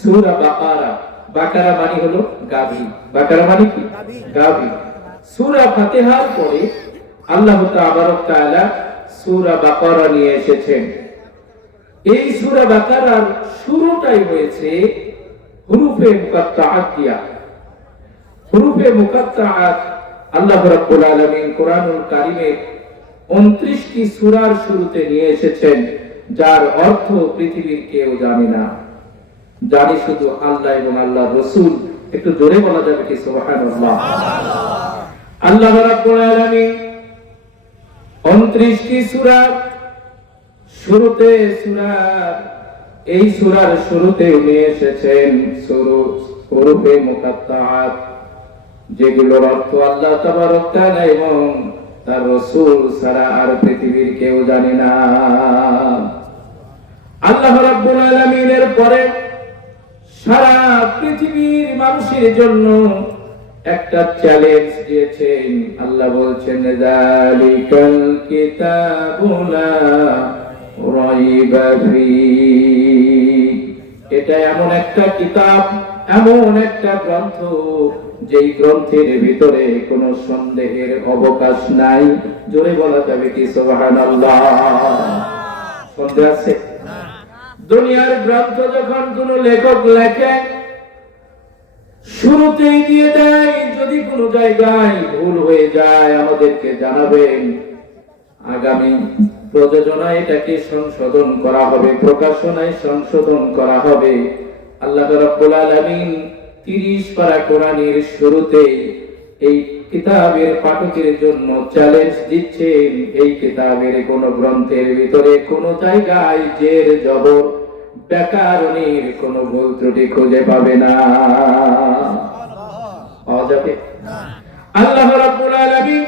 সূরা বাকারা। বাকারা মানে হলো গাভী। বাকারা মানে কি? গাভী। সূরা পরে আল্লাহ তাবারক তাআলা বাকারা নিয়ে এসেছেন। এই বাকারার শুরুটাই হয়েছে হুরুফে মুকাত্তাআত দিয়া। হুরুফে মুকাত্তাআত আল্লাহ রাব্বুল আলামিন কোরআনুল কারীমে 29টি সূরার শুরুতে নিয়ে এসেছেন, যার অর্থ পৃথিবীর কেউ জানে না। জানে শুধু আল্লাহ এবং আল্লাহর রাসূল। একটু জোরে বলা যাবে কি? সুবহানাল্লাহ। আল্লাহ 29টি শুরুতে সূরা, এই সূরার শুরুতে নিয়ে এসেছেন যেগুলোর অর্থ আল্লাহ এবং তার রাসূল ছাড়া আর পৃথিবীর কেউ জানে না। আল্লাহ রাব্বুল আলামিনের পরে সারা পৃথিবীর মানুষের জন্য একটা চ্যালেঞ্জ দিয়েছেন। আল্লাহ বলছেন, যালিকাল কিতাবুলা রাইবা ফি। এটা এমন একটা কিতাব, এমন একটা গ্রন্থ, যেই গ্রন্থের ভিতরে কোনো সন্দেহের অবকাশ নাই। জোরে বলা যাবে কি? সুবহানাল্লাহ। সন্দেহ আছে? দুনিয়ার গ্রন্থ যখন কোন লেখক লেখে, শুরুতেই দিয়ে দেয়, যদি কোনো জায়গায় ভুল হয়ে যায়, আমাদেরকে জানাবেন। আগামী প্রযোজনায় এটাকে সংশোধন করা হবে, প্রকাশনায় সংশোধন করা হবে। আল্লাহ রাব্বুল আলামিন 30 পারা কোরআনের শুরুতে এই কিতাবের পাঠকের জন্য চ্যালেঞ্জ দিচ্ছেন, এই কিতাবের কোন গ্রন্থের ভিতরে কোন জায়গায় জের জবর ব্যাকরণের কোন ভুল ত্রুটি খুঁজে পাবে না। আল্লাহ রাব্বুল আলামিন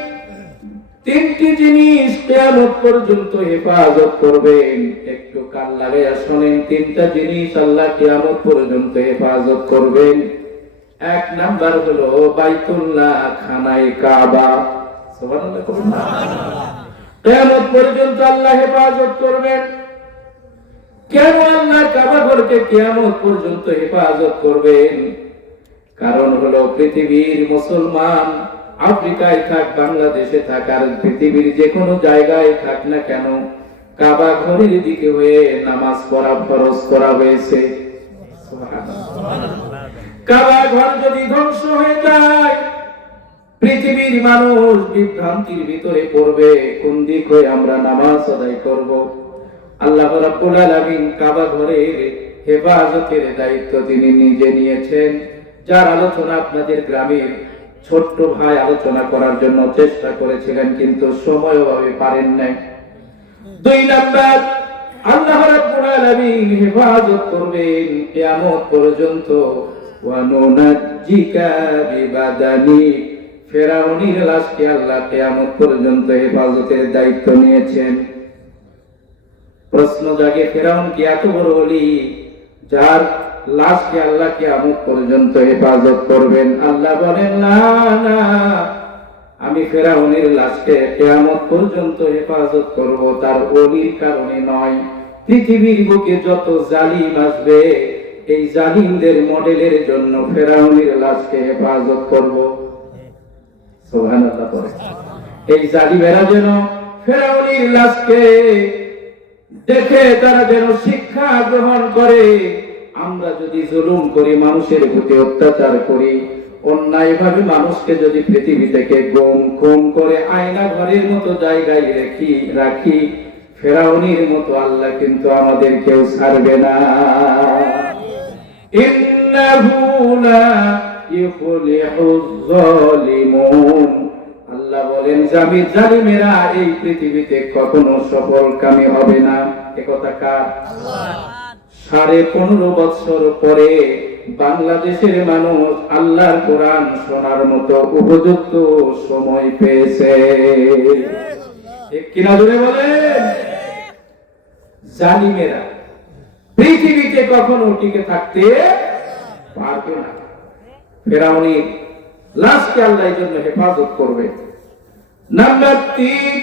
তিনটি জিনিস কিয়ামত পর্যন্ত হেফাজত করবেন। একটু কান লাগাইয়া শোনেন, তিনটা জিনিস আল্লাহ কিয়ামত পর্যন্ত হেফাজত করবেন। এক নাম্বার হলো বাইতুল্লাহ খানায় কাবা। সুবহানাল্লাহ কিয়ামত পর্যন্ত আল্লাহ হেফাজত করবেন। কেন আল্লাহ কাবা ঘরকে কিয়ামত পর্যন্ত হেফাজত করবেন? কারণ হলো পৃথিবীর মুসলমান আফ্রিকায় থাক, বাংলাদেশে থাক, আর পৃথিবীর যে কোনো জায়গায় থাক না কেন কাবা ঘরের দিকে হয়ে নামাজ পড়া ফরজ করা হয়েছে। কাবা ঘর যদি ধ্বংস হয়ে যায়, পৃথিবীর মানুষ বিভ্রান্তির ভিতরে পড়বে। কোন দিক হয়ে আমরা নামাজ আদায় করব? আল্লাহ রাব্বুল আলামিন কাবা ঘরের হেফাজতের দায়িত্ব তিনি নিজে নিয়েছেন। যার আলোচনা আপনাদের গ্রামের ছোট্ট ভাই আলোচনা করার জন্য চেষ্টা করেছিলেন, কিন্তু সময় অভাবে পারেন নাই। দুই নাম্বার, আল্লাহ রাব্বুল আলামিন হেফাজত করবেন কিয়ামত পর্যন্ত। বিবাদানি। লাশকে আল্লাহ কিয়ামত পর্যন্ত হেফাজতের দায়িত্ব নিয়েছেন। প্রশ্ন জাগে, ফেরাউন কি এত বড় বলি যার লাশকে আল্লাহ কিয়ামত পর্যন্ত হেফাজত করবেন? আল্লাহ বলেন, না না, আমি ফেরাউনের লাশকে কিয়ামত পর্যন্ত হেফাজত করব, তার অলির কারণে নয়। পৃথিবীর বুকে যত জালিম আসবে, এই জালিমদের মডেলের জন্য ফেরাউনের লাশকে হেফাজত করব। সুবহানাল্লাহ পড়ে। এই জালিমেরা যেন ফেরাউনের লাশকে দেখে তারা যেন শিক্ষা গ্রহণ করে। আমরা যদি জুলুম করি, মানুষের প্রতি অত্যাচার করি অন্যায় ভাবে মানুষকে যদি পৃথিবী থেকে গুম খুম করে আয়না ঘরের মতো জায়গায় রেখি, রাখি, ফেরাউনির মতো আল্লাহ কিন্তু আমাদের কেউ ছাড়বে না। ইন্নাহু লা জালিমুন আল্লাহ বলেন জামি জালিমেরা এই পৃথিবীতে কখনো সফল কামে হবে না। একথা কার? সাড়ে পনেরো বছর পরে বাংলাদেশের মানুষ আল্লাহর কোরআন শোনার মতো উপযুক্ত সময় পেয়েছে। কিনা জুড়ে বলেন? জালিমেরা পৃথিবীতে কখনো টিকে থাকতে পারবে না। ফেরাউনি লাশকে আল্লাহ জন্য হেফাজত করবে। নাম্বার তিন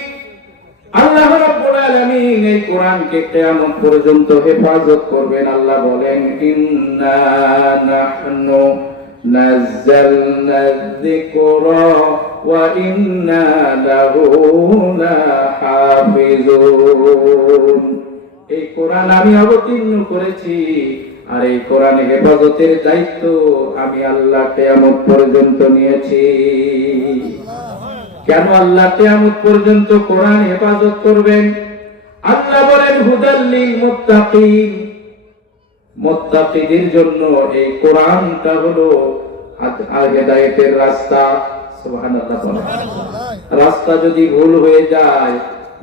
আল্লাহ রাব্বুল আলামিন এই কোরআনকে কিয়ামত পর্যন্ত হেফাজত করবেন। আল্লাহ বলেন, ইন্না নাহনু নাযালনা যিকরা ওয়া ইন্না লাহু লাহাফিজুন। এই কোরআন আমি অবতীর্ণ করেছি আর এই কোরআন হেফাজতের দায়িত্ব আমি আল্লাহ কিয়ামত পর্যন্ত নিয়েছি। কেন আল্লাহ কিয়ামত পর্যন্ত কোরআন হেফাজত করবেন? আল্লাহ বলেন হুদাল্লিল মুত্তাকিন মুত্তাকিদের জন্য এই কোরআনটা হলো হেদায়েতের রাস্তা। সুবহানাল্লাহ রাস্তা যদি ভুল হয়ে যায়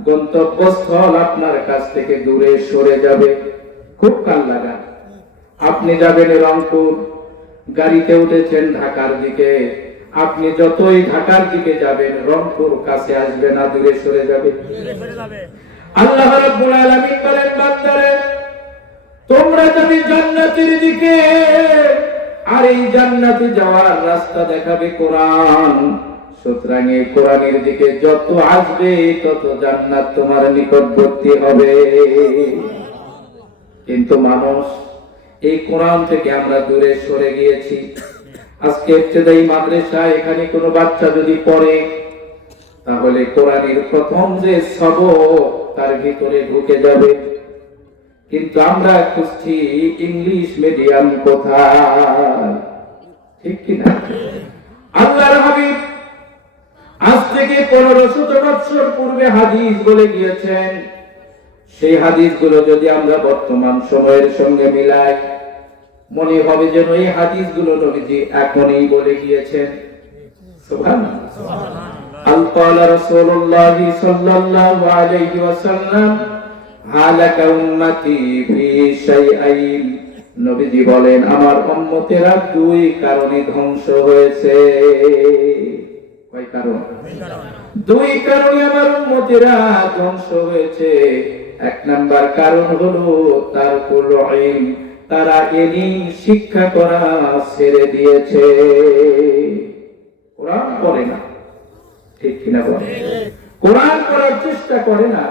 গন্তব্যস্থল আপনার কাছ থেকে দূরে সরে যাবে। খুব কাল লাগা আপনি যাবেন রংপুর গাড়িতে উঠেছেন ঢাকার দিকে। আপনি যতই ঢাকার দিকে যাবেন রংপুর কাছে আসবে না দূরে সরে যাবে। আল্লাহ রাব্বুল আলামিন বলেন বান্দারে তোমরা যাবে জান্নাতের দিকে আর এই জান্নাতে যাওয়ার রাস্তা দেখাবে কোরআন সুতরাং এই কোরআনের দিকে যত আসবে তত জান্নাত তোমার নিকটবর্তী হবে। কিন্তু মানুষ এই কোরআন থেকে আমরা দূরে সরে গিয়েছি। আজকে ইবতেদায়ী মাদ্রাসা এখানে কোনো বাচ্চা যদি পড়ে, তাহলে কোরআনের প্রথম যে তার ভিতরে ঢুকে যাবে। কিন্তু আমরা খুঁজছি ইংলিশ মিডিয়াম কোথায়? ঠিক কিনা আল্লাহর হাবিব আজ থেকে পনেরো শত বৎসর পূর্বে হাদিস বলে গিয়েছেন। সেই হাদিসগুলো যদি আমরা বর্তমান সময়ের সঙ্গে মিলাই মনে হবে যেন এই হাদিসগুলো নবীজি এখনই বলে গিয়েছেন। নবীজি বলেন আমার উম্মতেরা দুই কারণে ধ্বংস হয়েছে। কয় কারণ? দুই কারণে। আমার উম্মতেরা ধ্বংস হয়েছে। এক নাম্বার কারণ হলো তার কুলইম তারা এনি শিক্ষা করা ছেড়ে দিয়েছে। কোরআন পড়ে না। ঠিক কিনা বলে? কোরআন পড়ার চেষ্টা করে না।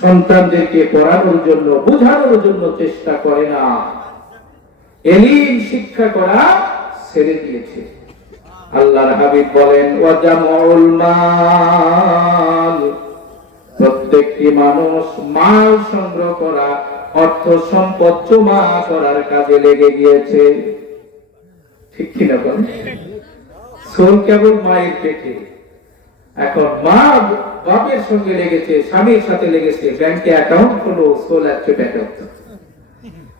সন্তানদেরকে পড়ানোর জন্য, বোঝানোর জন্য চেষ্টা করে না। এলিম শিক্ষা করা ছেড়ে দিয়েছে। আল্লাহর হাবিব বলেন, ওয়াজামউল মাল। প্রত্যেকটি মানুষ মাল সংগ্রহ করা অর্থ সম্পদ জমা করার কাজে লেগে গিয়েছে। ঠিক কিনা বলেন সোল কেবল মায়ের পেটে। এখন মা বাপের সঙ্গে লেগেছে, স্বামীর সাথে লেগেছে, ব্যাংকে অ্যাকাউন্ট সোল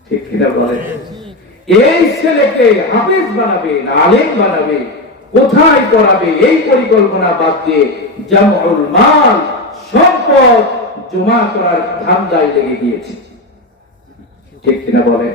ঠিক কিনা বলেন এই ছেলেকে হাফেজ বানাবে, আলেম বানাবে, কোথায় করাবে এই পরিকল্পনা বাদ দিয়ে জামউল মাল সম্পদ জমা করার ধান্দায় লেগে গিয়েছে। ঠিক কিনা বলেন